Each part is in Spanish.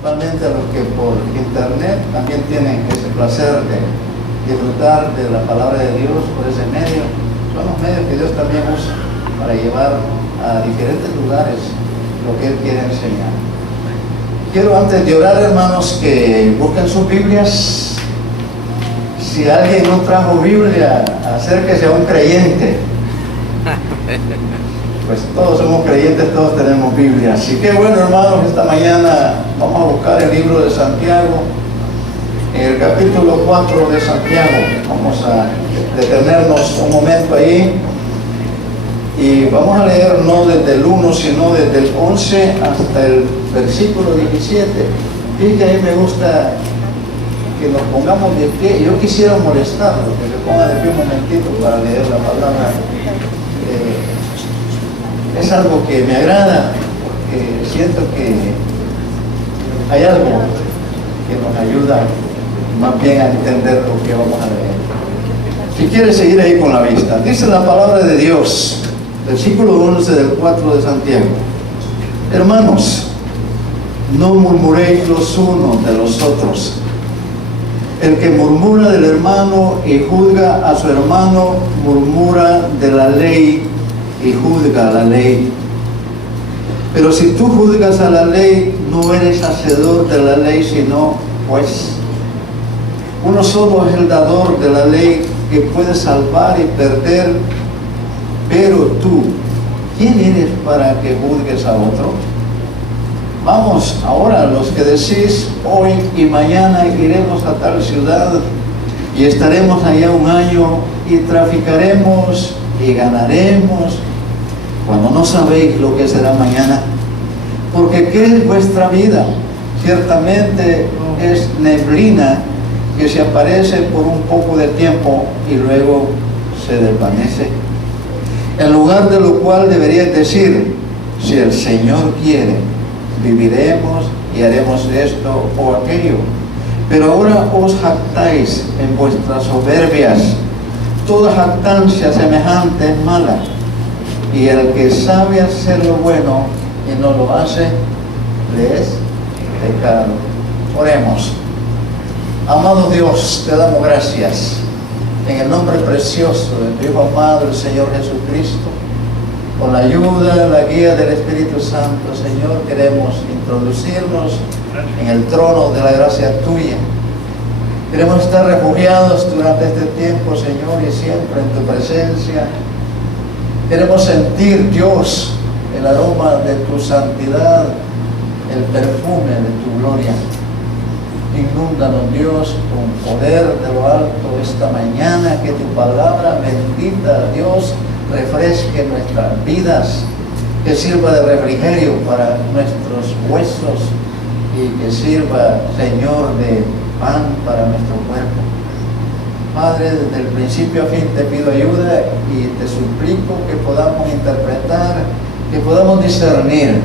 principalmente a los que por internet también tienen ese placer de disfrutar de la palabra de Dios por ese medio. Son los medios que Dios también usa para llevar a diferentes lugares lo que Él quiere enseñar. Quiero, antes de orar, hermanos, que busquen sus Biblias. Si alguien no trajo Biblia, acérquese a un creyente. Pues todos somos creyentes, todos tenemos Biblia. Así que bueno, hermanos, esta mañana vamos a buscar el libro de Santiago, en el capítulo 4 de Santiago. Vamos a detenernos un momento ahí y vamos a leer no desde el 1, sino desde el 11 hasta el versículo 17. Fíjate, a mí me gusta que nos pongamos de pie. Yo quisiera molestarlo, que se ponga de pie un momentito para leer la palabra. Es algo que me agrada, porque siento que hay algo que nos ayuda más bien a entender lo que vamos a leer. Si quieres seguir ahí con la vista, dice la palabra de Dios, versículo 11 del 4 de Santiago: hermanos, no murmuréis los unos de los otros. El que murmura del hermano y juzga a su hermano, murmura de la ley y juzga la ley. Pero si tú juzgas a la ley, no eres hacedor de la ley, sino juez. Uno solo es el dador de la ley, que puede salvar y perder. Pero tú, ¿quién eres para que juzgues a otro? Vamos, ahora los que decís, hoy y mañana iremos a tal ciudad y estaremos allá un año y traficaremos y ganaremos, cuando no sabéis lo que será mañana. Porque ¿qué es vuestra vida? Ciertamente es neblina que se aparece por un poco de tiempo y luego se desvanece. En lugar de lo cual deberíais decir, si el Señor quiere, viviremos y haremos esto o aquello. Pero ahora os jactáis en vuestras soberbias. Toda jactancia semejante es mala. Y el que sabe hacer lo bueno y no lo hace, le es pecado. Oremos. Amado Dios, te damos gracias en el nombre precioso de tu Hijo amado, el Señor Jesucristo. Con la ayuda, la guía del Espíritu Santo, Señor, queremos introducirnos en el trono de la gracia tuya. Queremos estar refugiados durante este tiempo, Señor, y siempre en tu presencia. Queremos sentir, Dios, el aroma de tu santidad, el perfume de tu gloria. Inúndanos, Dios, con poder de lo alto esta mañana, que tu palabra bendita, Dios, refresque nuestras vidas, que sirva de refrigerio para nuestros huesos y que sirva, Señor, de pan para nuestro cuerpo. Padre, desde el principio a fin te pido ayuda y te suplico que podamos interpretar, que podamos discernir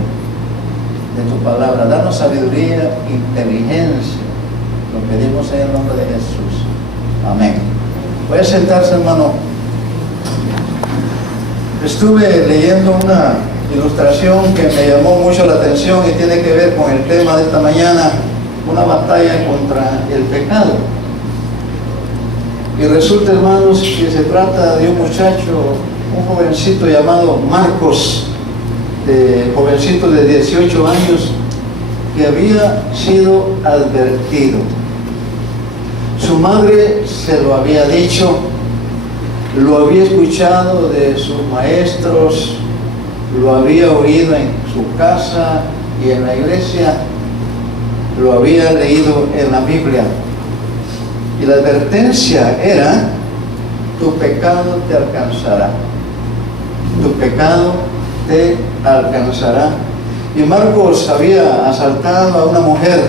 de tu palabra. Danos sabiduría, inteligencia. Lo pedimos en el nombre de Jesús. Amén. Puede sentarse, hermano. Estuve leyendo una ilustración que me llamó mucho la atención y tiene que ver con el tema de esta mañana, una batalla contra el pecado. Y resulta, hermanos, que se trata de un muchacho, un jovencito llamado Marcos, jovencito de 18 años, que había sido advertido. Su madre se lo había dicho, lo había escuchado de sus maestros, lo había oído en su casa y en la iglesia, lo había leído en la Biblia. Y la advertencia era: tu pecado te alcanzará. Tu pecado te alcanzará. Y Marcos había asaltado a una mujer,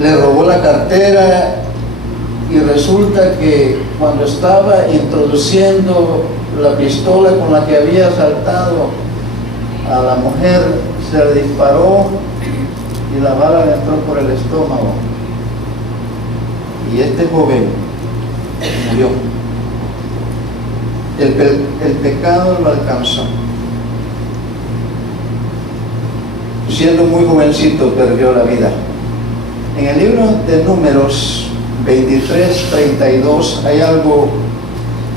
le robó la cartera, y resulta que cuando estaba introduciendo la pistola con la que había asaltado a la mujer, se le disparó y la bala le entró por el estómago. Y este joven murió. El pecado lo alcanzó. Siendo muy jovencito perdió la vida. En el libro de Números 23:32 hay algo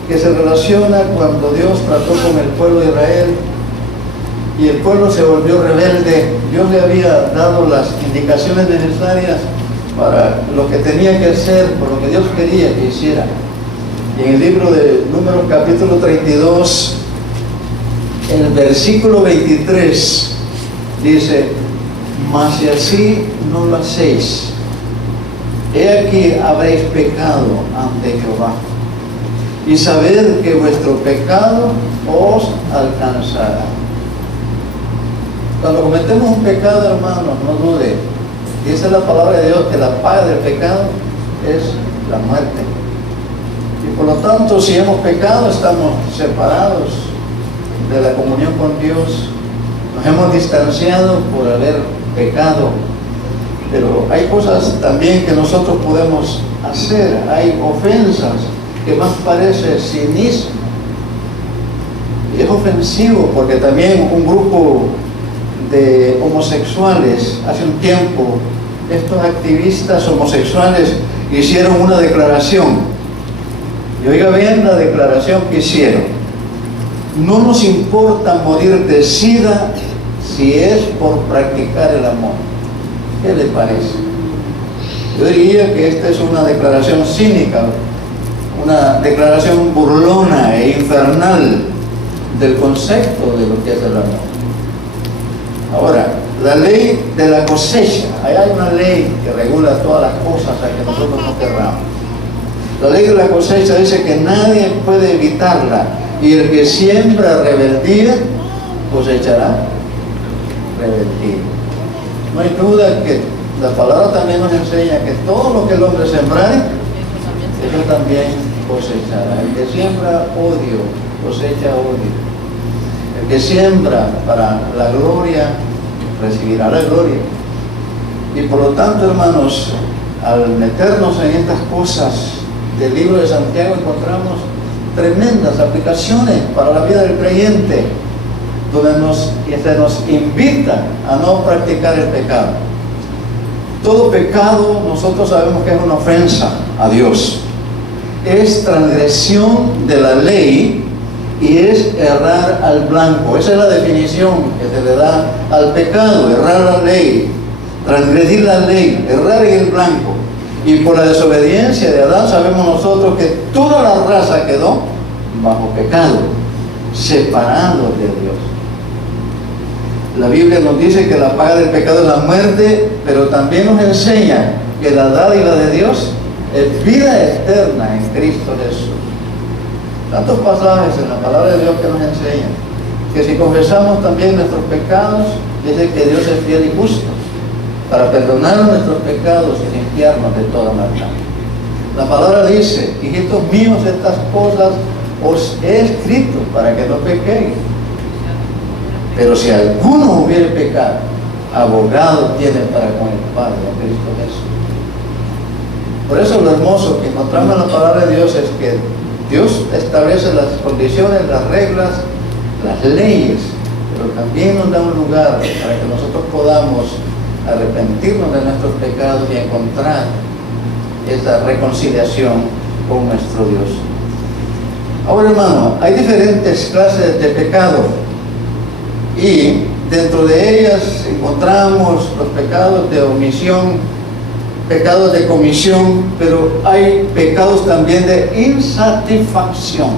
que se relaciona cuando Dios trató con el pueblo de Israel y el pueblo se volvió rebelde. Dios le había dado las indicaciones necesarias para lo que tenía que hacer, por lo que Dios quería que hiciera. Y en el libro de Números capítulo 32, en el versículo 23, dice: mas si así no lo hacéis, he aquí habréis pecado ante Jehová, y sabed que vuestro pecado os alcanzará. Cuando cometemos un pecado, hermanos, no dude, dice la palabra de Dios que la paga del pecado es la muerte. Y por lo tanto, si hemos pecado, estamos separados de la comunión con Dios, nos hemos distanciado por haber pecado. Pero hay cosas también que nosotros podemos hacer, hay ofensas que más parece cinismo, y es ofensivo porque también un grupo de homosexuales, hace un tiempo, estos activistas homosexuales hicieron una declaración, y oiga bien la declaración que hicieron: no nos importa morir de SIDA si es por practicar el amor. ¿Qué le parece? Yo diría que esta es una declaración cínica, una declaración burlona e infernal del concepto de lo que es el amor. Ahora, la ley de la cosecha, hay una ley que regula todas las cosas a que nosotros no querramos. La ley de la cosecha dice que nadie puede evitarla, y el que siembra rebeldía cosechará rebeldía. No hay duda que la palabra también nos enseña que todo lo que el hombre sembrare, eso también cosechará. El que siembra odio, cosecha odio. El que siembra para la gloria, recibirá la gloria. Y por lo tanto, hermanos, al meternos en estas cosas del libro de Santiago, encontramos tremendas aplicaciones para la vida del creyente, donde se nos invita a no practicar el pecado. Todo pecado nosotros sabemos que es una ofensa a Dios, es transgresión de la ley y es errar al blanco. Esa es la definición que se le da al pecado: errar la ley, transgredir la ley, errar en el blanco. Y por la desobediencia de Adán sabemos nosotros que toda la raza quedó bajo pecado, separado de Dios. La Biblia nos dice que la paga del pecado es la muerte, pero también nos enseña que la dádiva de Dios es vida eterna en Cristo Jesús. Tantos pasajes en la palabra de Dios que nos enseñan que si confesamos también nuestros pecados, dice que Dios es fiel y justo para perdonar nuestros pecados y limpiarnos de toda maldad. La palabra dice: hijitos míos, estas cosas os he escrito para que no pequéis. Pero si alguno hubiere pecado, abogado tiene para con el Padre, Cristo Jesús. Por eso lo hermoso que encontramos en la palabra de Dios es que Dios establece las condiciones, las reglas, las leyes, pero también nos da un lugar para que nosotros podamos arrepentirnos de nuestros pecados y encontrar esa reconciliación con nuestro Dios. Ahora, hermano, hay diferentes clases de pecado, y dentro de ellas encontramos los pecados de omisión, pecados de comisión, pero hay pecados también de insatisfacción,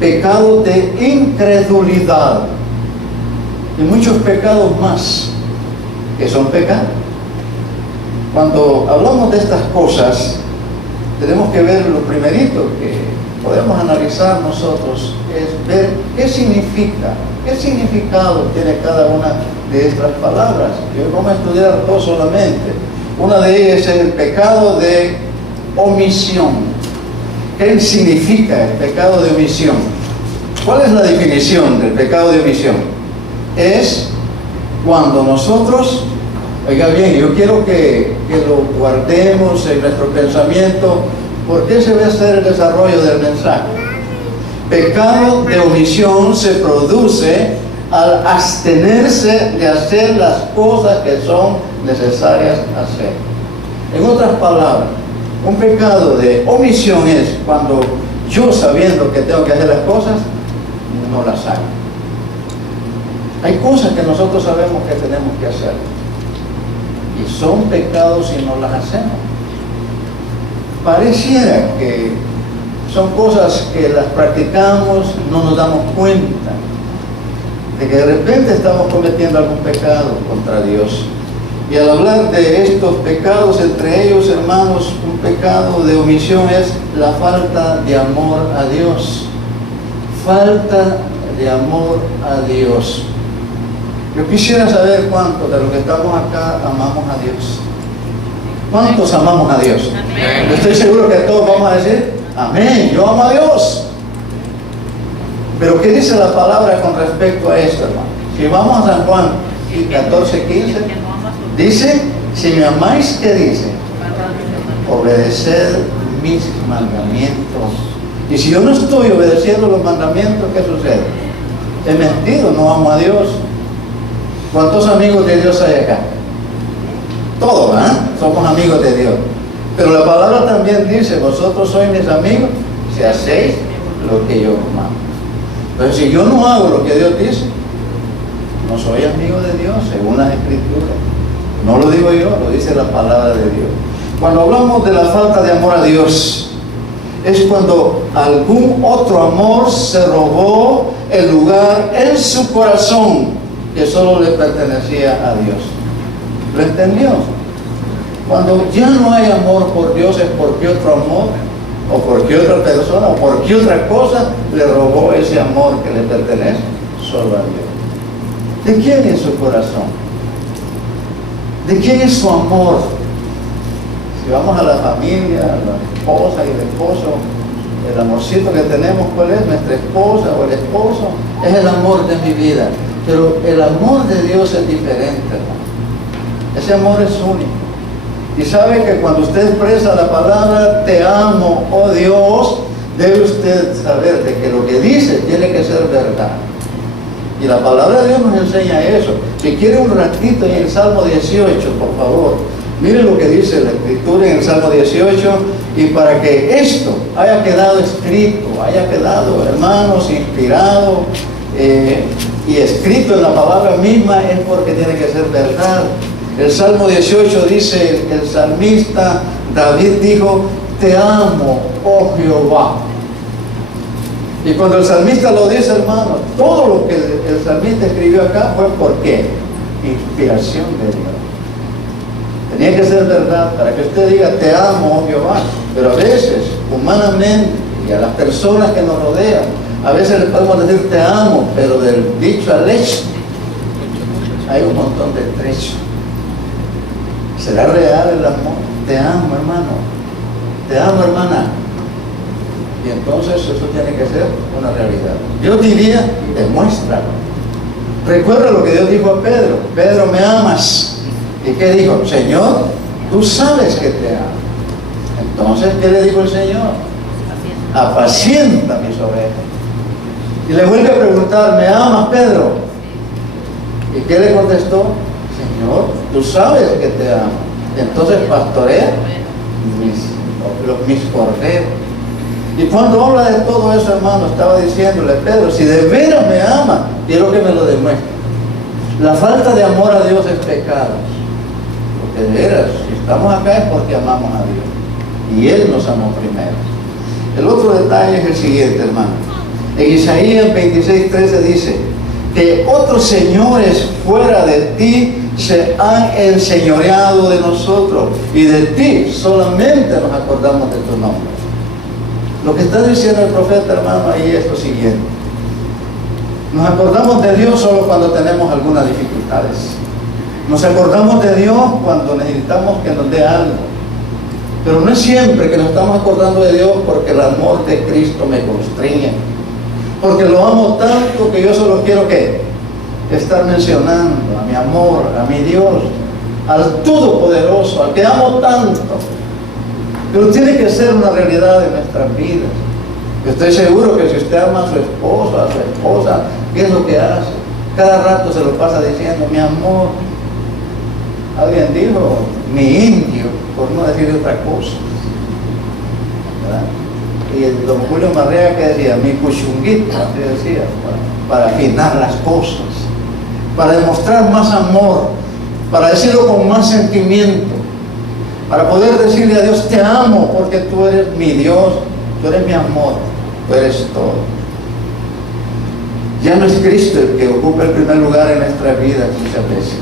pecados de incredulidad y muchos pecados más que son pecados. Cuando hablamos de estas cosas, tenemos que ver lo primerito que podemos analizar nosotros, es ver qué significa, qué significado tiene cada una de estas palabras. Y hoy vamos a estudiar dos solamente. Una de ellas es el pecado de omisión. ¿Qué significa el pecado de omisión? ¿Cuál es la definición del pecado de omisión? Es cuando nosotros, oiga bien, yo quiero que lo guardemos en nuestro pensamiento, porque ese va a ser el desarrollo del mensaje. Pecado de omisión se produce al abstenerse de hacer las cosas que son necesarias hacer. En otras palabras, un pecado de omisión es cuando yo, sabiendo que tengo que hacer las cosas, no las hago. Hay cosas que nosotros sabemos que tenemos que hacer y son pecados si no las hacemos. Pareciera que son cosas que las practicamos, no nos damos cuenta de que de repente estamos cometiendo algún pecado contra Dios. Y al hablar de estos pecados, entre ellos, hermanos, un pecado de omisión es la falta de amor a Dios. Falta de amor a Dios. Yo quisiera saber cuántos de los que estamos acá amamos a Dios. ¿Cuántos amamos a Dios? Amén. Estoy seguro que todos vamos a decir, amén, yo amo a Dios. Pero ¿qué dice la palabra con respecto a esto, hermano? Si vamos a San Juan 14:15, dice, si me amáis, ¿qué dice? Obedecer mis mandamientos. Y si yo no estoy obedeciendo los mandamientos, ¿qué sucede? He mentido, no amo a Dios. ¿Cuántos amigos de Dios hay acá? Todos, ¿verdad? Somos amigos de Dios. Pero la palabra también dice, vosotros sois mis amigos si hacéis lo que yo mando. Pero si yo no hago lo que Dios dice, no soy amigo de Dios, según las Escrituras. No lo digo yo, lo dice la palabra de Dios. Cuando hablamos de la falta de amor a Dios, es cuando algún otro amor se robó el lugar en su corazón que solo le pertenecía a Dios. ¿Lo entendió? Cuando ya no hay amor por Dios, es porque otro amor, o porque otra persona, o porque otra cosa le robó ese amor que le pertenece solo a Dios. ¿De quién es su corazón? ¿De quién es su amor? Si vamos a la familia, a la esposa y el esposo, el amorcito que tenemos, ¿cuál es? Nuestra esposa o el esposo, es el amor de mi vida. Pero el amor de Dios es diferente, hermano. Ese amor es único. Y sabe que cuando usted expresa la palabra, te amo, oh Dios, debe usted saber de que lo que dice tiene que ser verdad. Y la palabra de Dios nos enseña eso. Si quiere un ratito en el Salmo 18, por favor, mire lo que dice la Escritura en el Salmo 18, y para que esto haya quedado escrito, haya quedado, hermanos, inspirado y escrito en la palabra misma, es porque tiene que ser verdad. El Salmo 18 dice, el salmista David dijo, te amo, oh Jehová. Y cuando el salmista lo dice, hermano, todo lo que el salmista escribió acá fue ¿por qué? Inspiración de Dios. Tenía que ser verdad para que usted diga, te amo, oh Jehová. Pero a veces, humanamente, y a las personas que nos rodean, a veces le podemos decir, te amo, pero del dicho al hecho, hay un montón de trecho. ¿Será real el amor? Te amo, hermano. Te amo, hermana. Y entonces eso tiene que ser una realidad. Yo diría, demuéstralo. Recuerda lo que Dios dijo a Pedro. Pedro, ¿me amas? ¿Y qué dijo? Señor, tú sabes que te amo. Entonces, ¿qué le dijo el Señor? Apacienta mis ovejas. Y le vuelve a preguntar, ¿me amas, Pedro? ¿Y qué le contestó? Señor, tú sabes que te amo. Entonces pastorea mis corderos. Y cuando habla de todo eso, hermano, estaba diciéndole, Pedro, si de veras me ama, quiero que me lo demuestre. La falta de amor a Dios es pecado. Porque de veras, si estamos acá es porque amamos a Dios. Y Él nos amó primero. El otro detalle es el siguiente, hermano. En Isaías 26:13 dice que otros señores fuera de ti se han enseñoreado de nosotros, y de ti solamente nos acordamos de tu nombre. Lo que está diciendo el profeta, hermano, ahí es lo siguiente: nos acordamos de Dios solo cuando tenemos algunas dificultades. Nos acordamos de Dios cuando necesitamos que nos dé algo. Pero no es siempre que nos estamos acordando de Dios porque el amor de Cristo me constriñe. Porque lo amo tanto que yo solo quiero que estar mencionando a mi amor, a mi Dios, al Todopoderoso, al que amo tanto. Pero tiene que ser una realidad de nuestras vidas. Yo estoy seguro que si usted ama a su esposo, a su esposa, ¿qué es lo que hace? Cada rato se lo pasa diciendo, mi amor, Alguien dijo, mi indio, por no decir otra cosa, ¿verdad? Y el don Julio Marrea que decía, mi cuchunguita, así decía, para afinar las cosas, para demostrar más amor, para decirlo con más sentimiento, para poder decirle a Dios, te amo porque tú eres mi Dios, tú eres mi amor, tú eres todo. Ya no es Cristo el que ocupa el primer lugar en nuestra vida muchas veces.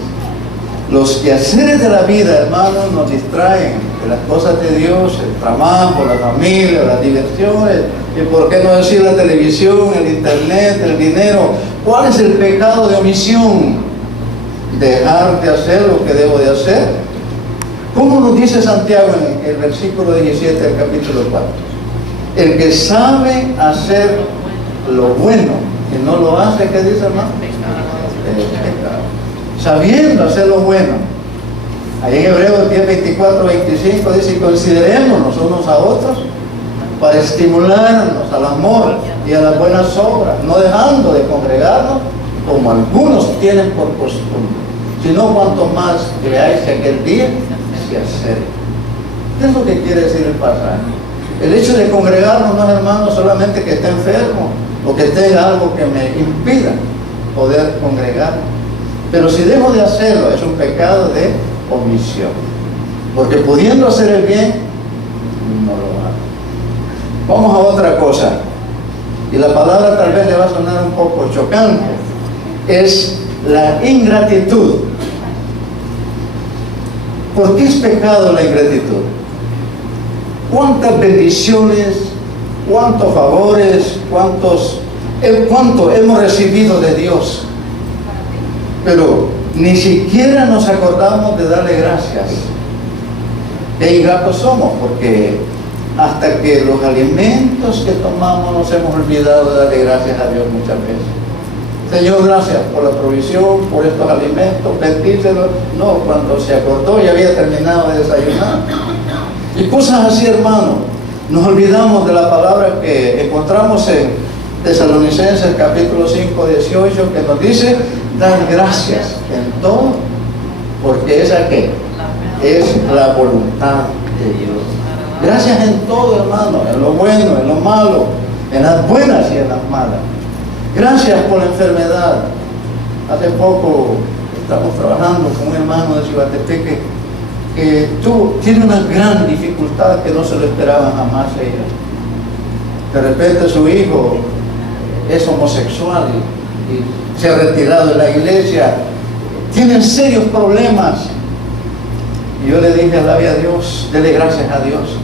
Los quehaceres de la vida, hermanos, nos distraen de las cosas de Dios, el trabajo, la familia, las diversiones, y por qué no decir la televisión, el internet, el dinero. ¿Cuál es el pecado de omisión? Dejar de hacer lo que debo de hacer. ¿Cómo nos dice Santiago en el versículo 17 del capítulo 4? El que sabe hacer lo bueno y no lo hace, ¿qué dice, hermano? Es pecado. Sabiendo hacer lo bueno. Ahí en Hebreos 10, 24, 25 dice, considerémonos unos a otros para estimularnos al amor y a las buenas obras, no dejando de congregarnos como algunos tienen por costumbre, sino cuanto más veáis que aquel día se acerca. ¿Qué es lo que quiere decir el pasaje? El hecho de congregarnos, no, hermanos, solamente que esté enfermo o que tenga algo que me impida poder congregarnos. Pero si dejo de hacerlo, es un pecado de omisión. Porque pudiendo hacer el bien, no lo hago. Vamos a otra cosa. Y la palabra tal vez le va a sonar un poco chocante. Es la ingratitud. ¿Por qué es pecado la ingratitud? ¿Cuántas bendiciones, cuántos favores, cuánto hemos recibido de Dios? Pero ni siquiera nos acordamos de darle gracias. Qué ingratos somos, porque hasta que los alimentos que tomamos nos hemos olvidado de darle gracias a Dios muchas veces. Señor, gracias por la provisión, por estos alimentos, bendícelos. No, cuando se acordó ya había terminado de desayunar. Y cosas así, hermano. Nos olvidamos de la palabra que encontramos en Tesalonicenses capítulo 5, 18, que nos dice, dar gracias en todo, porque esa que es la voluntad de Dios. Gracias en todo, hermano, en lo bueno, en lo malo, en las buenas y en las malas. Gracias por la enfermedad. Hace poco estamos trabajando con un hermano de Cihuatepeque que tiene una gran dificultad que no se lo esperaban jamás ellos. De repente su hijo es homosexual y se ha retirado de la iglesia, tienen serios problemas. Y yo le dije, alabe a Dios, dele gracias a Dios.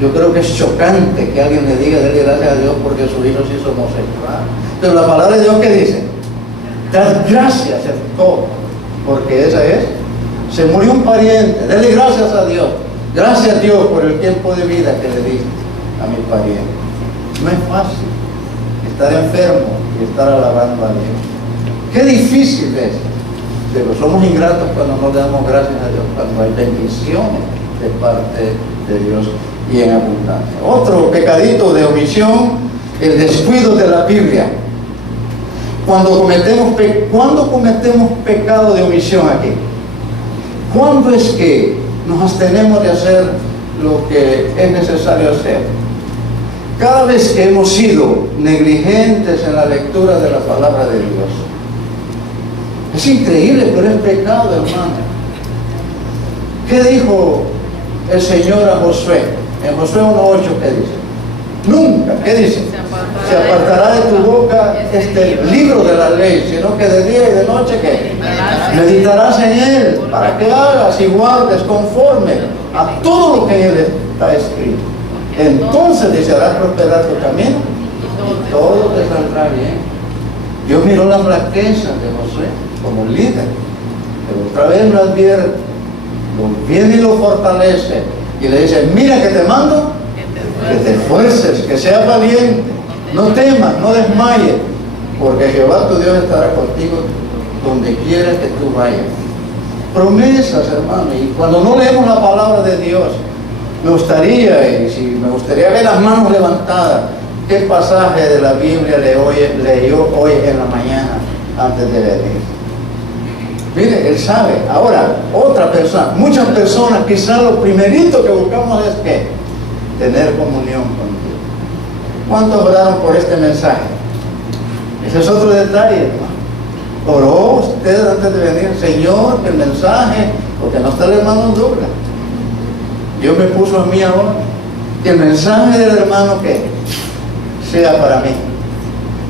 Yo creo que es chocante que alguien le diga, dele gracias a Dios porque su hijo se hizo homosexual. Pero la palabra de Dios, ¿qué dice? Dar gracias en todo, porque esa es. Se murió un pariente, dele gracias a Dios. Gracias a Dios por el tiempo de vida que le diste a mi pariente. No es fácil estar enfermo y estar alabando a Dios. Qué difícil es. Pero somos ingratos cuando no le damos gracias a Dios, cuando hay bendiciones de parte de Dios y en abundancia. Otro pecadito de omisión, el descuido de la Biblia. ¿Cuándo cometemos pecado de omisión aquí? ¿Cuándo es que nos abstenemos de hacer lo que es necesario hacer? Cada vez que hemos sido negligentes en la lectura de la palabra de Dios. Es increíble, pero es pecado, hermano. ¿Qué dijo el Señor a Josué? En Josué 1:8, ¿qué dice? Nunca, ¿qué dice? Se apartará de tu boca este libro de la ley, sino que de día y de noche, ¿qué? Meditarás en él, para que hagas y guardes conforme a todo lo que en él está escrito. Entonces dice, harás prosperar tu camino y todo te saldrá bien. Dios miró la flaqueza de Josué como líder, pero otra vez lo advierte, lo viene y lo fortalece y le dice, mira que te mando que te esfuerces, que seas valiente, no temas, no desmayes, porque Jehová tu Dios estará contigo donde quiera que tú vayas. Promesas, hermano. Y cuando no leemos la palabra de Dios, me gustaría ver las manos levantadas. ¿Qué pasaje de la Biblia leyó hoy en la mañana antes de venir? Mire, Él sabe. Ahora, otra persona, muchas personas, quizás lo primerito que buscamos es que tener comunión con Dios. ¿Cuántos oraron por este mensaje? Ese es otro detalle, hermano. Oró usted antes de venir, Señor, que el mensaje, porque no está el hermano Douglas. Dios me puso a mí ahora, que el mensaje del hermano que sea para mí.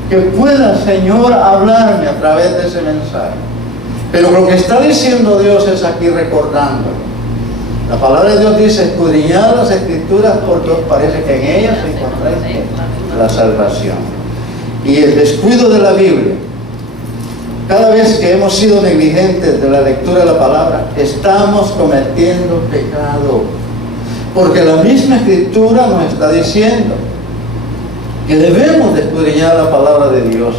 Que pueda, Señor, hablarme a través de ese mensaje. Pero lo que está diciendo Dios es aquí recordando. La palabra de Dios dice, escudriñad las Escrituras porque os parece que en ellas encontráis la salvación. Y el descuido de la Biblia, cada vez que hemos sido negligentes de la lectura de la palabra, estamos cometiendo pecado. Porque la misma Escritura nos está diciendo que debemos de escudriñar la palabra de Dios.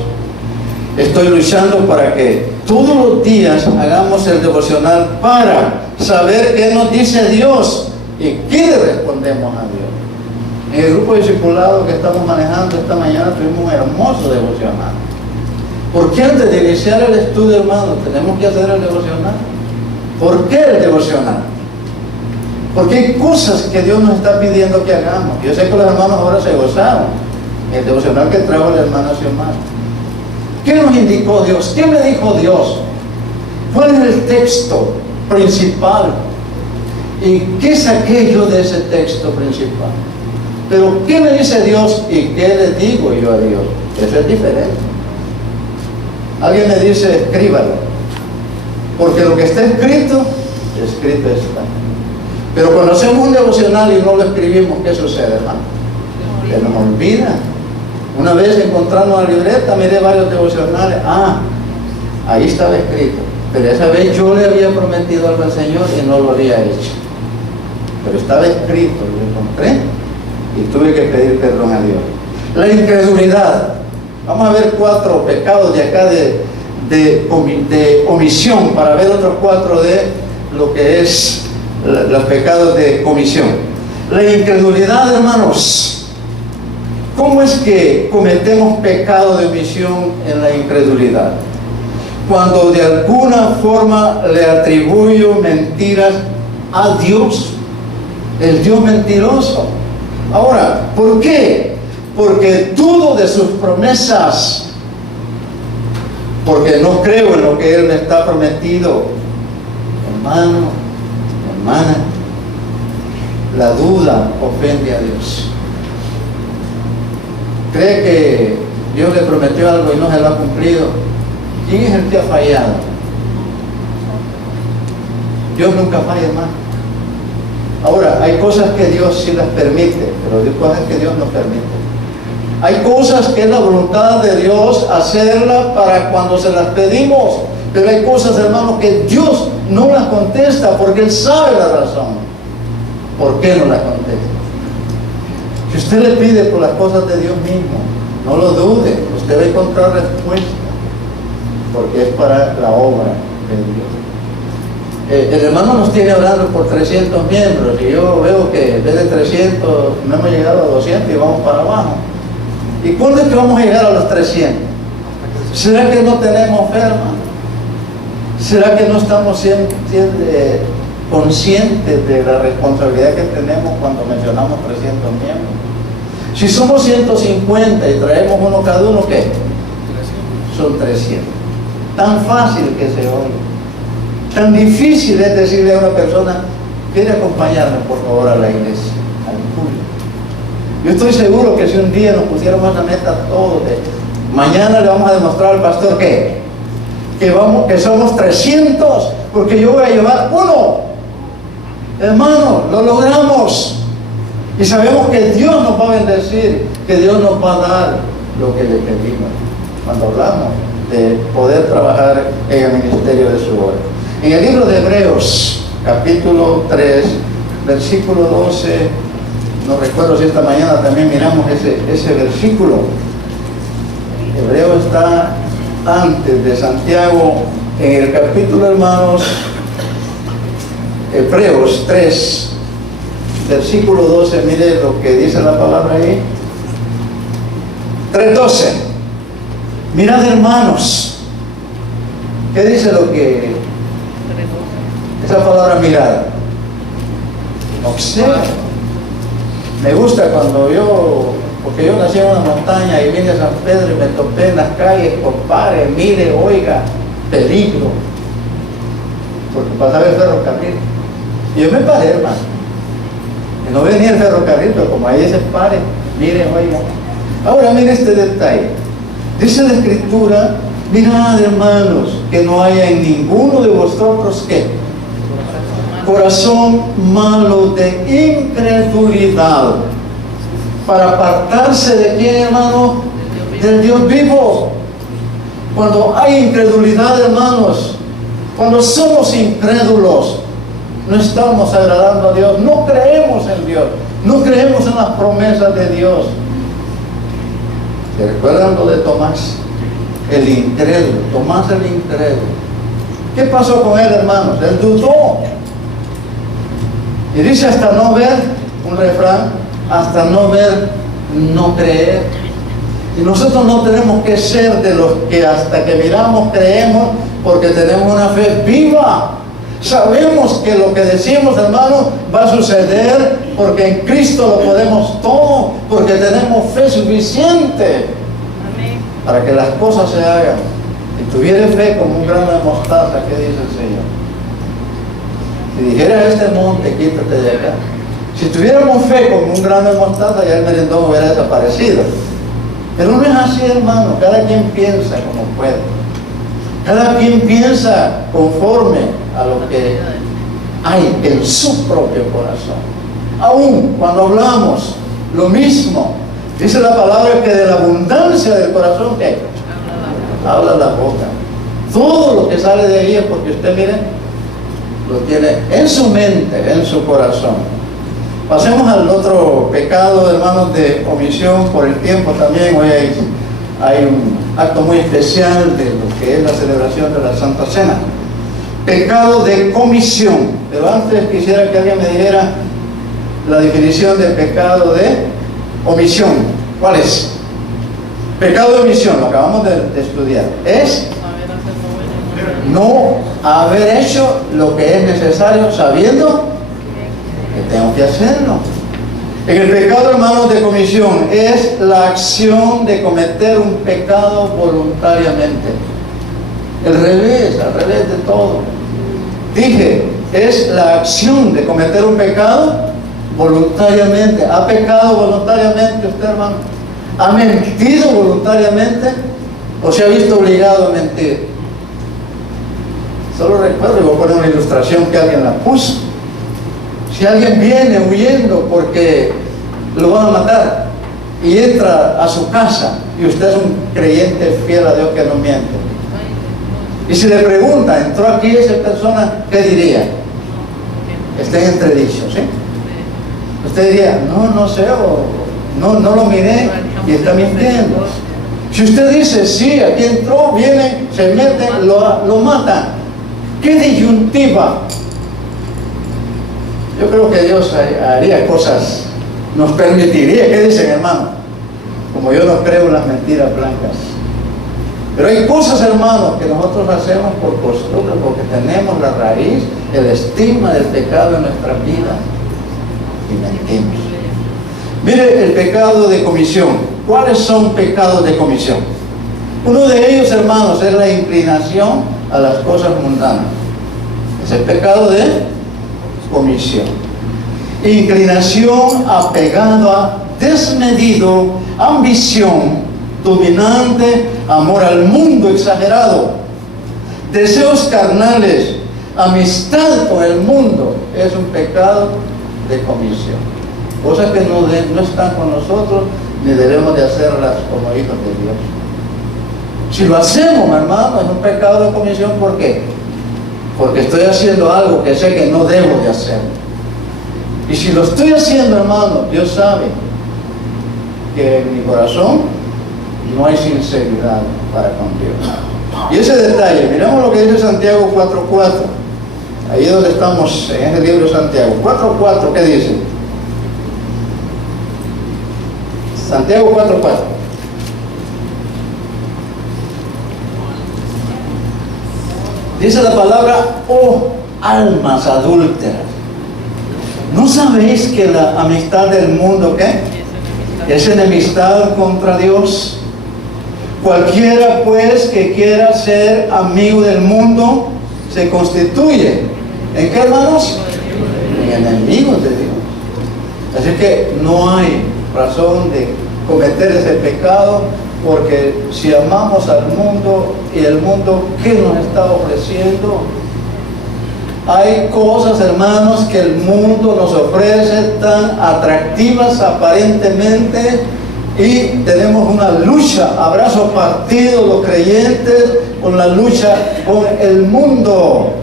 Estoy luchando para que todos los días hagamos el devocional para saber qué nos dice Dios y qué le respondemos a Dios. En el grupo discipulado que estamos manejando esta mañana tuvimos un hermoso devocional. Porque antes de iniciar el estudio, hermano, tenemos que hacer el devocional. ¿Por qué el devocional? Porque hay cosas que Dios nos está pidiendo que hagamos. Yo sé que los hermanos ahora se gozaron. El devocional que trajo la hermana Xiomara. ¿Qué nos indicó Dios? ¿Qué me dijo Dios? ¿Cuál es el texto principal? ¿Y qué saqué yo de ese texto principal? Pero ¿qué me dice Dios y qué le digo yo a Dios? Eso es diferente. Alguien me dice, escríbalo. Porque lo que está escrito, escrito está. Pero cuando hacemos un devocional y no lo escribimos, ¿qué sucede, hermano? Se nos olvida. Una vez encontrando la libreta, miré varios devocionales. Ahí estaba escrito. Pero esa vez yo le había prometido algo al Señor y no lo había hecho. Pero estaba escrito, lo encontré y tuve que pedir perdón a Dios. La incredulidad. Vamos a ver 4 pecados de acá de omisión, para ver otros 4 de lo que es los pecados de omisión. La incredulidad, hermanos. ¿Cómo es que cometemos pecado de omisión en la incredulidad? Cuando de alguna forma le atribuyo mentiras a Dios, el Dios mentiroso. Ahora, ¿por qué? Porque dudo de sus promesas, porque no creo en lo que Él me está prometido. Hermano, hermana, la duda ofende a Dios. ¿Cree que Dios le prometió algo y no se lo ha cumplido? ¿Quién es el que ha fallado? Dios nunca falla, hermano. Ahora, hay cosas que Dios sí las permite, pero hay cosas que Dios no permite. Hay cosas que es la voluntad de Dios hacerla para cuando se las pedimos, pero hay cosas, hermanos, que Dios no las contesta porque Él sabe la razón. ¿Por qué no las contesta? Si usted le pide por las cosas de Dios mismo, no lo dude, usted va a encontrar respuesta, porque es para la obra de Dios. El hermano nos tiene orando por 300 miembros, y yo veo que en vez de 300 no hemos llegado a 200 y vamos para abajo. ¿Y cuándo es que vamos a llegar a los 300? ¿Será que no tenemos fe, hermano? ¿Será que no estamos siendo conscientes de la responsabilidad que tenemos cuando mencionamos 300 miembros? Si somos 150 y traemos uno cada uno, ¿qué? Son 300. Tan fácil que se oye. Tan difícil es decirle a una persona, quiere acompañarme por favor a la iglesia, al culto. Yo estoy seguro que si un día nos pusiéramos la meta todos, mañana le vamos a demostrar al pastor que somos 300, porque yo voy a llevar uno. Hermano, lo logramos. Y sabemos que Dios nos va a bendecir, que Dios nos va a dar lo que le pedimos. Cuando hablamos de poder trabajar en el ministerio de su obra. En el libro de Hebreos, capítulo 3, versículo 12, no recuerdo si esta mañana también miramos ese versículo. Hebreo está antes de Santiago, en el capítulo, hermanos, Hebreos 3, versículo 12, mire lo que dice la palabra ahí. 3:12. Mirad, hermanos, ¿qué dice lo que Esa palabra mirada. Observa. Me gusta cuando porque yo nací en una montaña y vine a San Pedro y me topé en las calles, compare, mire, oiga, peligro. Porque pasaba el ferrocarril. Y yo me paré, hermano. Y no venía el ferrocarril, pero como ahí se pare, mire, oiga. Ahora mire este detalle. Dice la Escritura, mirad, hermanos, que no haya en ninguno de vosotros ¿qué? Corazón malo de incredulidad, para apartarse de quién, hermano, del Dios vivo. Cuando hay incredulidad, hermanos, cuando somos incrédulos, no estamos agradando a Dios, no creemos en Dios, no creemos en las promesas de Dios. ¿Se recuerdan lo de Tomás? El incrédulo, Tomás el incrédulo. ¿Qué pasó con él, hermanos? Él dudó. Y dice hasta no ver, un refrán, hasta no ver, no creer. Y nosotros no tenemos que ser de los que hasta que miramos creemos, porque tenemos una fe viva. Sabemos que lo que decimos, hermano, va a suceder, porque en Cristo lo podemos todo, porque tenemos fe suficiente para que las cosas se hagan. Si tuvieras fe como un grano de mostaza, ¿qué dice el Señor? Si dijera a este monte, quítate de acá. Si tuviéramos fe como un grano de mostaza, ya el merendón hubiera desaparecido. Pero no es así, hermano. Cada quien piensa como puede. Cada quien piensa conforme a lo que hay en su propio corazón. Aún cuando hablamos, lo mismo. Dice la palabra que de la abundancia del corazón, ¿qué? Habla la boca. Todo lo que sale de ahí es porque usted, mire, lo tiene en su mente, en su corazón. Pasemos al otro pecado, hermanos, de omisión. Por el tiempo también, hoy hay un acto muy especial de lo que es la celebración de la Santa Cena. Pecado de comisión. Pero antes quisiera que alguien me dijera la definición de pecado de omisión. ¿Cuál es? Pecado de omisión, lo acabamos de estudiar. Es no haber hecho lo que es necesario sabiendo que tengo que hacerlo. En el pecado, hermanos, de comisión es la acción de cometer un pecado voluntariamente. Al revés de todo. Dije, es la acción de cometer un pecado voluntariamente. ¿Ha pecado voluntariamente usted, hermano? ¿Ha mentido voluntariamente? ¿O se ha visto obligado a mentir? Solo recuerdo, y voy a poner una ilustración que alguien la puso. Si alguien viene huyendo porque lo van a matar y entra a su casa y usted es un creyente fiel a Dios que no miente, y si le pregunta, ¿entró aquí esa persona? ¿Qué diría? Está en entredicho, ¿sí? Usted diría, no sé, o no lo miré y está mintiendo. Si usted dice, sí, aquí entró, viene, se mete, lo matan. ¿Qué disyuntiva? Yo creo que Dios haría cosas, nos permitiría. ¿Qué dicen, hermano? Como yo no creo en las mentiras blancas. Pero hay cosas, hermanos, que nosotros hacemos por costumbre, porque tenemos la raíz, el estigma del pecado en nuestra vida, y mentimos. Mire el pecado de comisión. ¿Cuáles son pecados de comisión? Uno de ellos, hermanos, es la inclinación a las cosas mundanas. Es el pecado de comisión. Inclinación apegada, desmedido, ambición, dominante, amor al mundo exagerado, deseos carnales, amistad con el mundo, es un pecado de comisión. Cosas que no están con nosotros, ni debemos de hacerlas como hijos de Dios. Si lo hacemos, hermano, es un pecado de comisión. ¿Por qué? Porque estoy haciendo algo que sé que no debo de hacer. Y si lo estoy haciendo, hermano, Dios sabe que en mi corazón no hay sinceridad para con Dios. Y ese detalle, miremos lo que dice Santiago 4:4. Ahí donde estamos, en el libro de Santiago 4:4, ¿qué dice? Santiago 4:4. Dice la palabra, oh almas adúlteras. ¿No sabéis que la amistad del mundo, ¿qué? Es enemistad contra Dios? Cualquiera pues que quiera ser amigo del mundo se constituye, ¿en qué, hermanos? En enemigos de Dios. Así que no hay razón de cometer ese pecado, porque si amamos al mundo, y el mundo, ¿qué nos está ofreciendo? Hay cosas, hermanos, que el mundo nos ofrece tan atractivas aparentemente, y tenemos una lucha, abrazo partido los creyentes con la lucha con el mundo.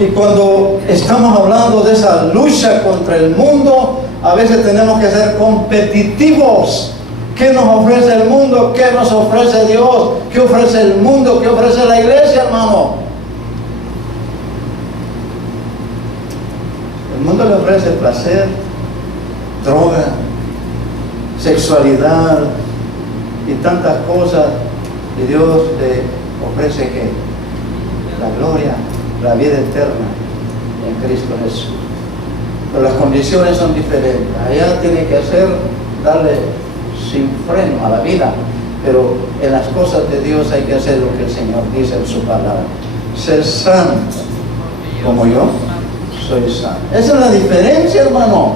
Y cuando estamos hablando de esa lucha contra el mundo, a veces tenemos que ser competitivos. ¿Qué nos ofrece el mundo? ¿Qué nos ofrece Dios? ¿Qué ofrece el mundo? ¿Qué ofrece la iglesia, hermano? El mundo le ofrece placer, droga, sexualidad y tantas cosas, y Dios le ofrece que la gloria, la vida eterna en Cristo Jesús. Pero las condiciones son diferentes. Allá tiene que darle sin freno a la vida, pero en las cosas de Dios hay que hacer lo que el Señor dice en su palabra: ser santo como yo soy santo. Esa es la diferencia, hermano,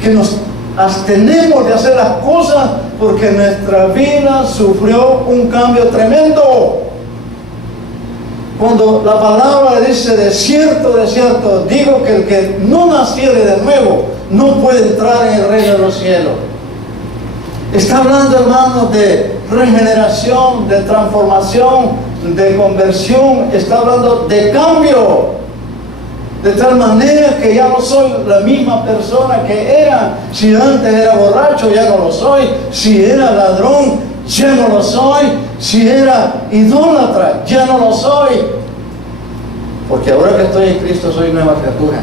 que nos abstenemos de hacer las cosas porque nuestra vida sufrió un cambio tremendo. Cuando la palabra dice de cierto, digo que el que no naciere de nuevo no puede entrar en el reino de los cielos. Está hablando, hermanos, de regeneración, de transformación, de conversión. Está hablando de cambio, de tal manera que ya no soy la misma persona que era. Si antes era borracho, ya no lo soy. Si era ladrón, ya no lo soy. Si era idólatra, ya no lo soy. Porque ahora que estoy en Cristo soy nueva criatura.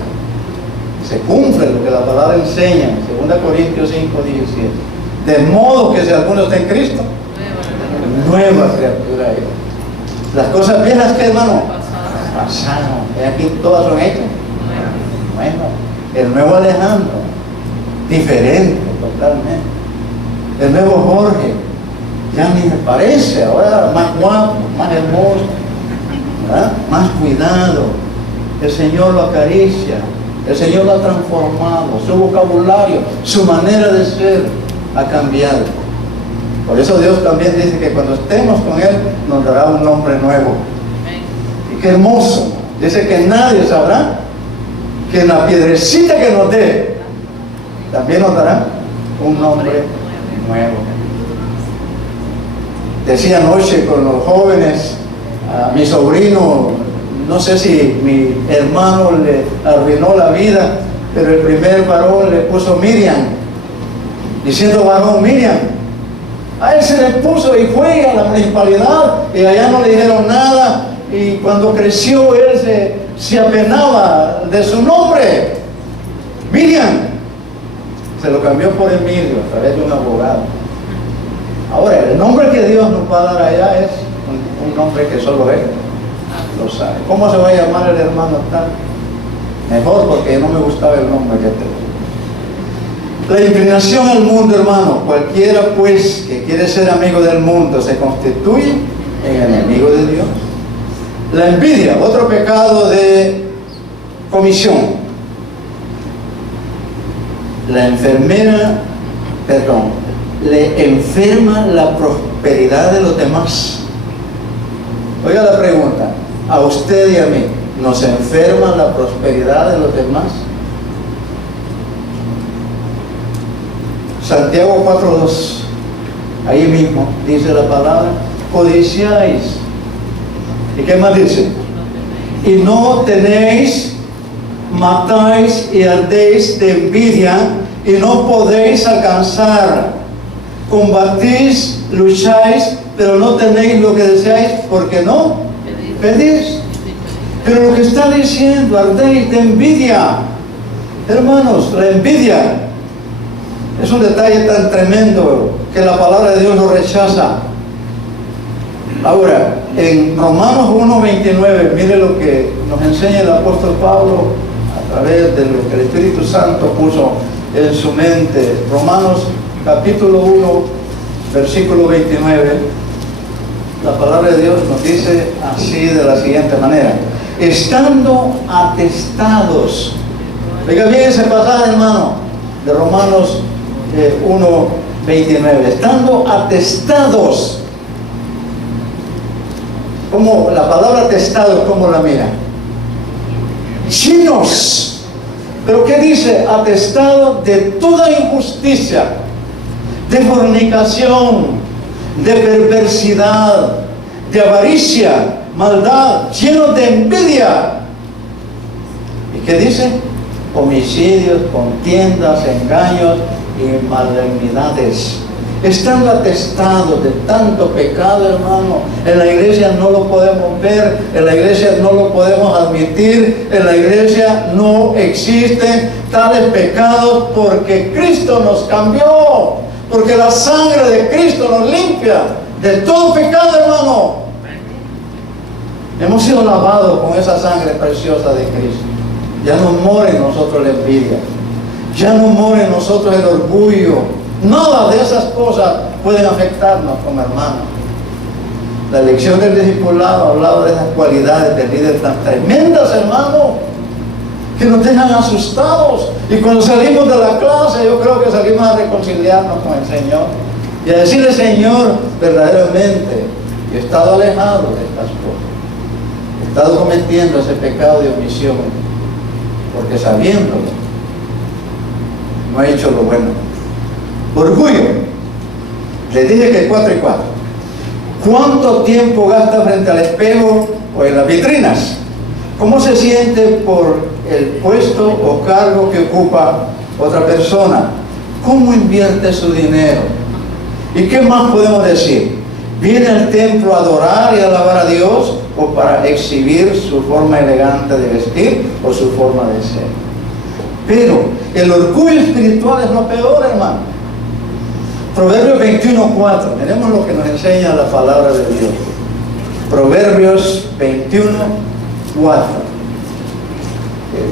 Se cumple lo que la palabra enseña, 2 Corintios 5:17. De modo que si alguno está en Cristo, nueva criatura es. Las cosas viejas, ¿qué, hermano? Pasaron. Y aquí todas son hechas. Bueno, el nuevo Alejandro, diferente totalmente. El nuevo Jorge, ya ni me parece, ahora más guapo, más hermoso, ¿verdad? Más cuidado. El Señor lo acaricia, el Señor lo ha transformado, su vocabulario, su manera de ser ha cambiado. Por eso Dios también dice que cuando estemos con Él nos dará un nombre nuevo. Y qué hermoso. Dice que nadie sabrá que en la piedrecita que nos dé también nos dará un nombre nuevo. Decía anoche con los jóvenes, a mi sobrino, no sé si mi hermano le arruinó la vida, pero el primer varón le puso Miriam, diciendo varón Miriam. A él se le puso y fue a la municipalidad y allá no le dijeron nada, y cuando creció él se apenaba de su nombre, Miriam. Se lo cambió por Emilio a través de un abogado. Ahora, el nombre que Dios nos va a dar allá es un nombre que solo Él lo sabe. ¿Cómo se va a llamar el hermano tal? Mejor, porque no me gustaba el nombre que tengo. La inclinación al mundo, hermano. Cualquiera pues que quiere ser amigo del mundo se constituye en enemigo de Dios. La envidia, otro pecado de comisión. La enfermera, le enferma la prosperidad de los demás. Oiga la pregunta, a usted y a mí, ¿nos enferma la prosperidad de los demás? Santiago 4:2, ahí mismo dice la palabra, codiciáis. ¿Y qué más dice? Y no tenéis, matáis y ardéis de envidia y no podéis alcanzar. Combatís, lucháis, pero no tenéis lo que deseáis porque no pedís. Pero lo que está diciendo, ardéis de envidia. Hermanos, la envidia es un detalle tan tremendo que la palabra de Dios lo rechaza. Ahora, en Romanos 1:29, mire lo que nos enseña el apóstol Pablo a través de lo que el Espíritu Santo puso en su mente. Romanos capítulo 1, versículo 29, la palabra de Dios nos dice así, de la siguiente manera: estando atestados. Oiga bien ese pasaje, hermano, de Romanos 1:29. Estando atestados. Como la palabra atestado, ¿cómo la mira? Llenos. ¿Pero qué dice? Atestado de toda injusticia, de fornicación, de perversidad, de avaricia, maldad, llenos de envidia. ¿Y qué dice? Homicidios, contiendas, engaños y malignidades. Estando atestados de tanto pecado, hermano, en la iglesia no lo podemos ver, en la iglesia no lo podemos admitir, en la iglesia no existen tales pecados, porque Cristo nos cambió, porque la sangre de Cristo nos limpia de todo pecado, hermano. Hemos sido lavados con esa sangre preciosa de Cristo. Ya no mora en nosotros la envidia, ya no mora en nosotros el orgullo. Nada de esas cosas pueden afectarnos como hermanos. La lección del discipulado ha hablado de esas cualidades del líder tan tremendas, hermano, que nos dejan asustados. Y cuando salimos de la clase, yo creo que salimos a reconciliarnos con el Señor y a decirle: Señor, verdaderamente yo he estado alejado de estas cosas, he estado cometiendo ese pecado de omisión, porque sabiéndolo no he hecho lo bueno. Orgullo. Le dije que 4 y 4. ¿Cuánto tiempo gasta frente al espejo o en las vitrinas? ¿Cómo se siente por el puesto o cargo que ocupa otra persona? ¿Cómo invierte su dinero? ¿Y qué más podemos decir? ¿Viene al templo a adorar y alabar a Dios, o para exhibir su forma elegante de vestir o su forma de ser? Pero el orgullo espiritual es lo peor, hermano. Proverbios 21:4, miremos lo que nos enseña la palabra de Dios. Proverbios 21:4.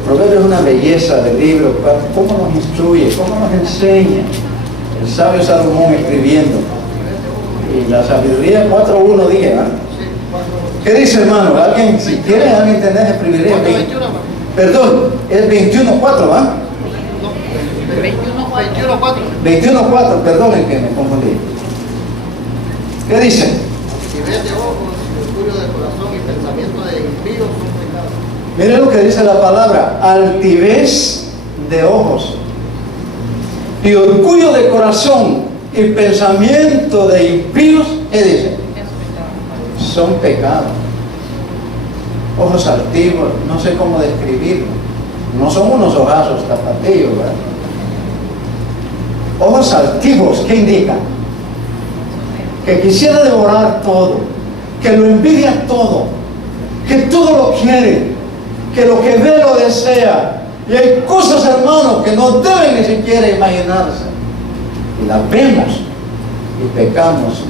Proverbios es una belleza de libro. ¿Cómo nos instruye? ¿Cómo nos enseña? El sabio Salomón escribiendo. Y la sabiduría 4:1 dije, ¿verdad? ¿Qué dice, hermano? ¿Alguien, si quiere, alguien tener el privilegio? Perdón, es 21:4, ¿va? 21:4, perdonen que me confundí. ¿Qué dice? Altivez de ojos, orgullo de corazón y pensamiento de impíos son pecados. Miren lo que dice la palabra: altivez de ojos y orgullo de corazón y pensamiento de impíos, ¿qué dice? Son pecados. Ojos altivos, no sé cómo describirlo. No son unos ojazos tapatillos, ¿verdad? Ojos altivos, ¿qué indica? Que quisiera devorar todo, que lo envidia todo, que todo lo quiere, que lo que ve lo desea. Y hay cosas, hermanos, que no deben ni siquiera imaginarse. Y las vemos y pecamos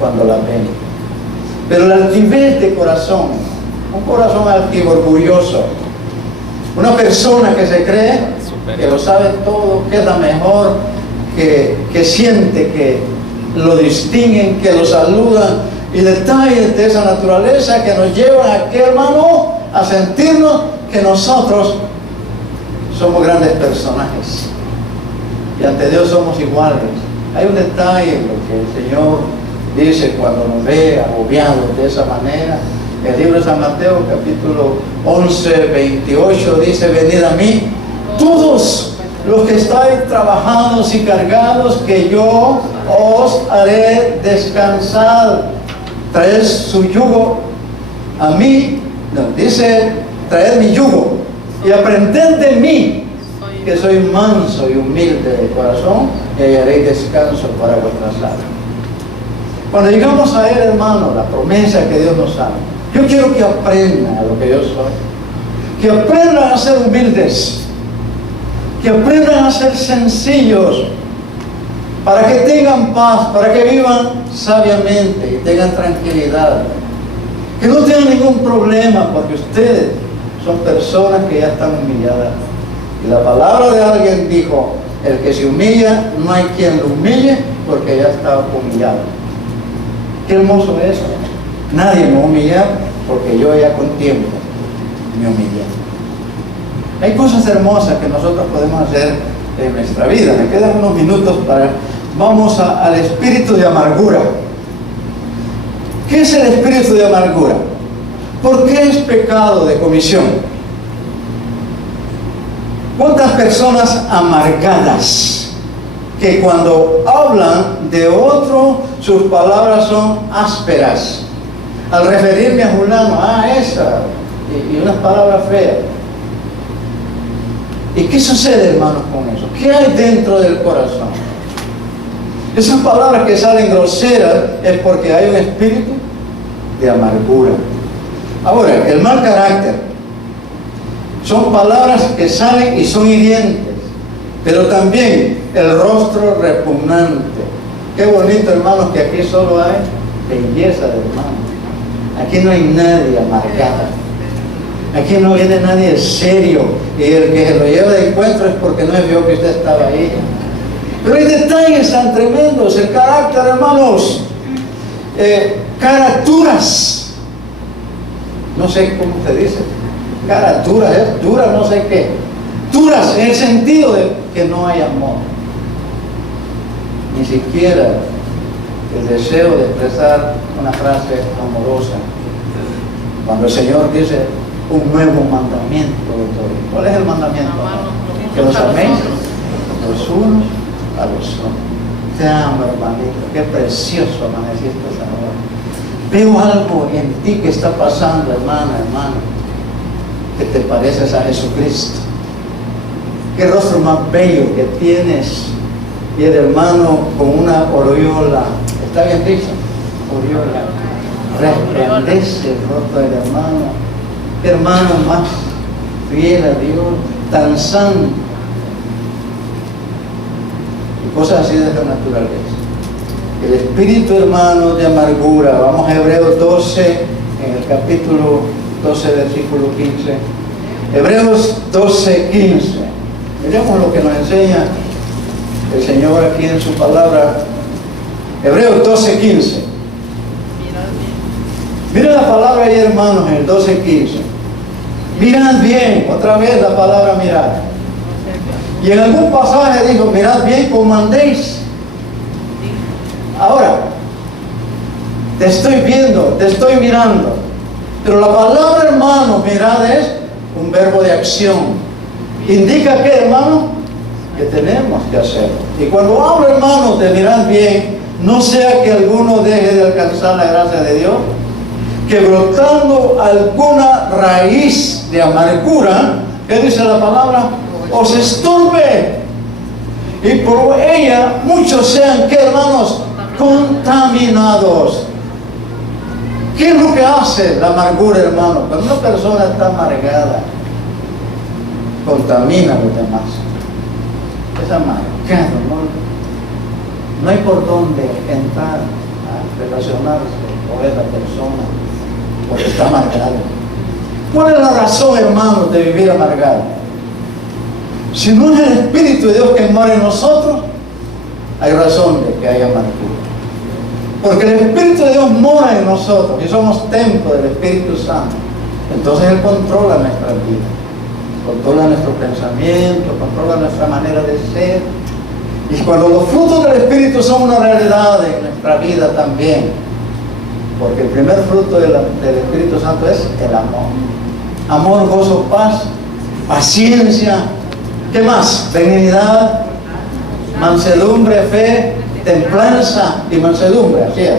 cuando las vemos. Pero la altivez de corazón, un corazón altivo, orgulloso, una persona que se cree que lo sabe todo, que es la mejor, que siente que lo distinguen, que lo saludan, y detalles de esa naturaleza que nos llevan aquí, hermano, a sentirnos que nosotros somos grandes personajes y ante Dios somos iguales. Hay un detalle, lo que el Señor dice cuando nos ve agobiados de esa manera. El libro de San Mateo, capítulo 11:28, dice: venid a mí todos los que estáis trabajados y cargados, que yo os haré descansar. Traed su yugo a mí, no, dice: traed mi yugo y aprended de mí, que soy manso y humilde de corazón, y hallaréis descanso para vuestras almas. Cuando llegamos a Él, hermano, la promesa que Dios nos da, yo quiero que aprendan a lo que yo soy, que aprendan a ser humildes, que aprendan a ser sencillos, para que tengan paz, para que vivan sabiamente y tengan tranquilidad, que no tengan ningún problema, porque ustedes son personas que ya están humilladas. Y la palabra de alguien dijo: el que se humilla, no hay quien lo humille, porque ya está humillado. Qué hermoso es eso. Nadie me va a humillar, porque yo ya con tiempo me humillé. Hay cosas hermosas que nosotros podemos hacer en nuestra vida. Me quedan unos minutos para... Vamos al espíritu de amargura. ¿Qué es el espíritu de amargura? ¿Por qué es pecado de comisión? ¿Cuántas personas amargadas que cuando hablan de otro, sus palabras son ásperas? Al referirme a fulano, esa, y unas palabras feas. ¿Y qué sucede, hermanos, con eso? ¿Qué hay dentro del corazón? Esas palabras que salen groseras es porque hay un espíritu de amargura. Ahora, el mal carácter son palabras que salen y son hirientes, pero también el rostro repugnante. Qué bonito, hermanos, que aquí solo hay belleza de hermanos. Aquí no hay nadie amargado. Aquí no viene nadie serio, y el que se lo lleva de encuentro es porque no vio que usted estaba ahí. Pero hay detalles tan tremendos, el carácter, hermanos, caraturas, no sé cómo se dice, caraturas, es dura, no sé qué, duras en el sentido de que no hay amor, ni siquiera el deseo de expresar una frase amorosa, cuando el Señor dice un nuevo mandamiento de todo. ¿Cuál es el mandamiento? Que los améis los unos a los otros. Te amo, hermanito, qué precioso amaneciste esa hora. Veo algo en ti que está pasando, hermana, hermano, que te pareces a Jesucristo. Qué rostro más bello que tienes. Y el hermano con una aureola, ¿está bien dicho? Aureola. Resplandece el rostro del hermano. Hermano más fiel a Dios, tan santo, y cosas así de esta naturaleza. El espíritu, hermano, de amargura. Vamos a Hebreos 12, en el capítulo 12, versículo 15. Hebreos 12, 15. Miremos lo que nos enseña el Señor aquí en su palabra. Hebreos 12, 15. Miren la palabra ahí, hermanos, en el 12, 15. Mirad bien, otra vez la palabra mirad. Y en algún pasaje dijo: mirad bien cómo andéis. Ahora, te estoy viendo, te estoy mirando. Pero la palabra, hermano, mirad es un verbo de acción. ¿Indica qué, hermano? Que tenemos que hacerlo. Y cuando hablo, hermano, de mirad bien, no sea que alguno deje de alcanzar la gracia de Dios, que brotando alguna raíz de amargura, ¿qué dice la palabra? Os estorbe, y por ella muchos sean, ¿qué, hermanos? Contaminados. ¿Qué es lo que hace la amargura, hermano? Cuando una persona está amargada, contamina a los demás. Es amargado, no hay por dónde entrar a relacionarse con esa persona, porque está amargado. ¿Cuál es la razón, hermano, de vivir amargado? Si no es el Espíritu de Dios que mora en nosotros, hay razón de que haya amargura. Porque el Espíritu de Dios mora en nosotros y somos templo del Espíritu Santo. Entonces Él controla nuestra vida, controla nuestro pensamiento, controla nuestra manera de ser. Y cuando los frutos del Espíritu son una realidad en nuestra vida también, porque el primer fruto del Espíritu Santo es el amor. Amor, gozo, paz, paciencia. ¿Qué más? Benignidad, mansedumbre, fe, templanza y mansedumbre. Así es.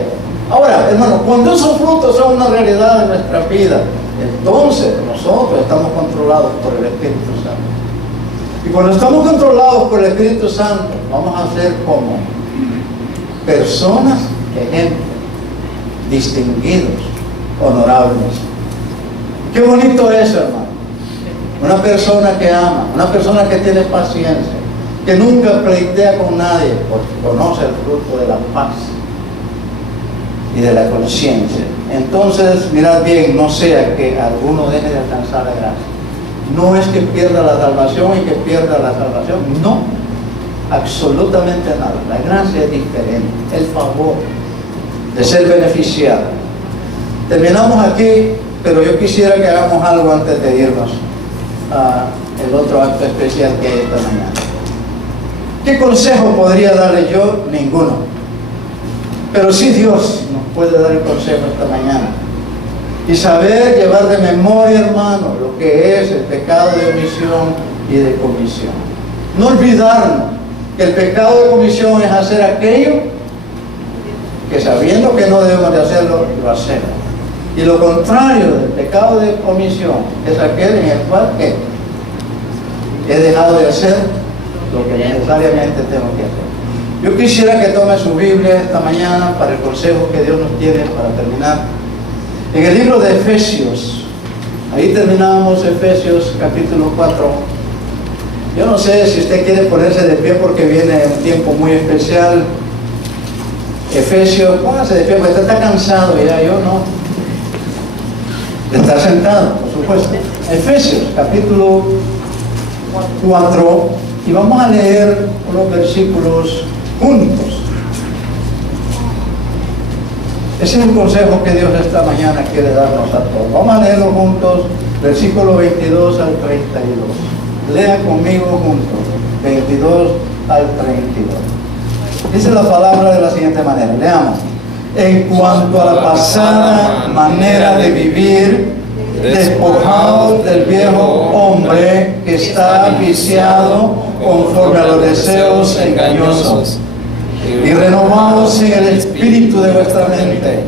Ahora, hermano, cuando esos frutos son una realidad en nuestra vida, entonces nosotros estamos controlados por el Espíritu Santo. Y cuando estamos controlados por el Espíritu Santo, vamos a ser como personas, ejemplo, distinguidos, honorables. Qué bonito es, hermano. Una persona que ama, una persona que tiene paciencia, que nunca pleitea con nadie, porque conoce el fruto de la paz y de la conciencia. Entonces, mirad bien, no sea que alguno deje de alcanzar la gracia. No es que pierda la salvación y que pierda la salvación, no, absolutamente nada. La gracia es diferente, el favor de ser beneficiado. Terminamos aquí, pero yo quisiera que hagamos algo antes de irnos a el otro acto especial que hay esta mañana. ¿Qué consejo podría darle yo? Ninguno. Pero sí Dios nos puede dar el consejo esta mañana. Y saber llevar de memoria, hermano, lo que es el pecado de omisión y de comisión. No olvidarnos que el pecado de comisión es hacer aquello que sabiendo que no debemos de hacerlo, lo hacemos. Y lo contrario del pecado de omisión es aquel en el cual he dejado de hacer lo que necesariamente tengo que hacer. Yo quisiera que tome su Biblia esta mañana para el consejo que Dios nos tiene para terminar. En el libro de Efesios, ahí terminamos Efesios capítulo 4. Yo no sé si usted quiere ponerse de pie porque viene un tiempo muy especial. Efesios, póngase de pie porque usted está cansado ya, yo no. De estar sentado, por supuesto. Efesios capítulo 4, y vamos a leer unos versículos juntos. Ese es el consejo que Dios esta mañana quiere darnos a todos. Vamos a leerlo juntos, versículo 22 al 32. Lea conmigo juntos, 22 al 32. Dice la palabra de la siguiente manera, leamos. En cuanto a la pasada manera de vivir, despojaos del viejo hombre que está viciado conforme a los deseos engañosos, y renovaos en el espíritu de vuestra mente,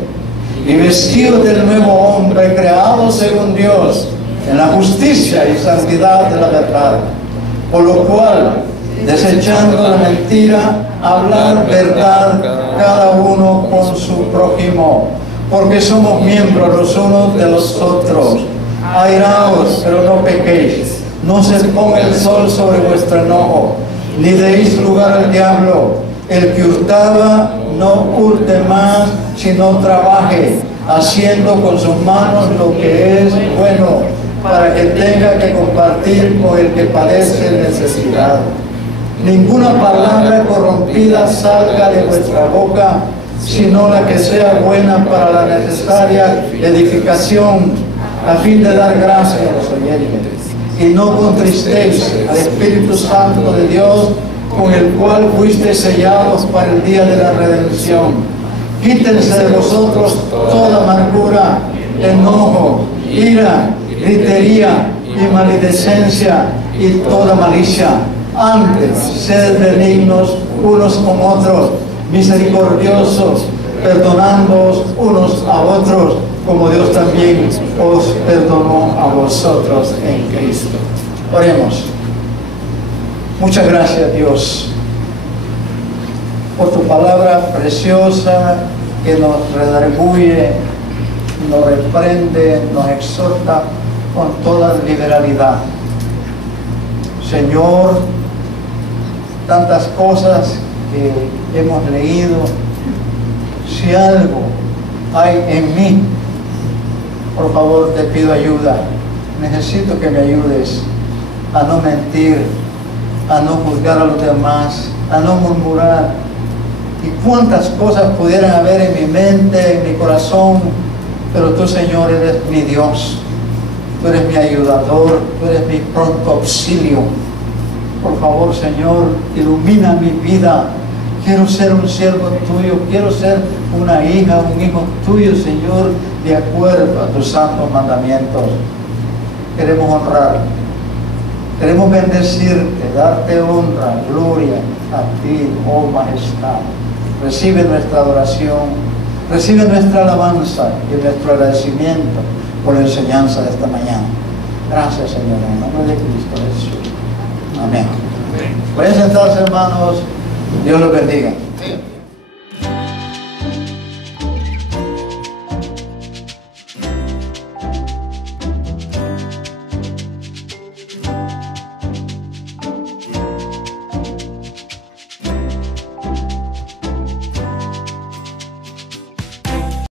y vestidos del nuevo hombre creado según Dios, en la justicia y santidad de la verdad, por lo cual, desechando la mentira, hablar verdad cada uno con su prójimo, porque somos miembros los unos de los otros. Airaos, pero no pequéis, no se ponga el sol sobre vuestro enojo, ni deis lugar al diablo. El que hurtaba, no hurte más, sino trabaje, haciendo con sus manos lo que es bueno, para que tenga que compartir con el que padece necesidad. Ninguna palabra corrompida salga de vuestra boca, sino la que sea buena para la necesaria edificación, a fin de dar gracia a los oyentes. Y no contristéis al Espíritu Santo de Dios, con el cual fuisteis sellados para el día de la redención. Quítense de vosotros toda amargura, enojo, ira, gritería y maledicencia y toda malicia. Antes, sed benignos unos con otros, misericordiosos, perdonándoos unos a otros, como Dios también os perdonó a vosotros en Cristo. Oremos. Muchas gracias, Dios, por tu palabra preciosa que nos redarguye, nos reprende, nos exhorta con toda liberalidad. Señor, tantas cosas que hemos leído, si algo hay en mí, por favor te pido ayuda. Necesito que me ayudes a no mentir, a no juzgar a los demás, a no murmurar. Y cuántas cosas pudieran haber en mi mente, en mi corazón, pero tú, Señor, eres mi Dios, tú eres mi ayudador, tú eres mi pronto auxilio. Por favor, Señor, ilumina mi vida. Quiero ser un siervo tuyo, quiero ser una hija, un hijo tuyo, Señor, de acuerdo a tus santos mandamientos. Queremos honrar, queremos bendecirte, darte honra, gloria a ti, oh majestad. Recibe nuestra adoración, recibe nuestra alabanza y nuestro agradecimiento por la enseñanza de esta mañana. Gracias, Señor, en el nombre de Cristo Jesús. Amén. Pueden sentarse, hermanos. Dios los bendiga.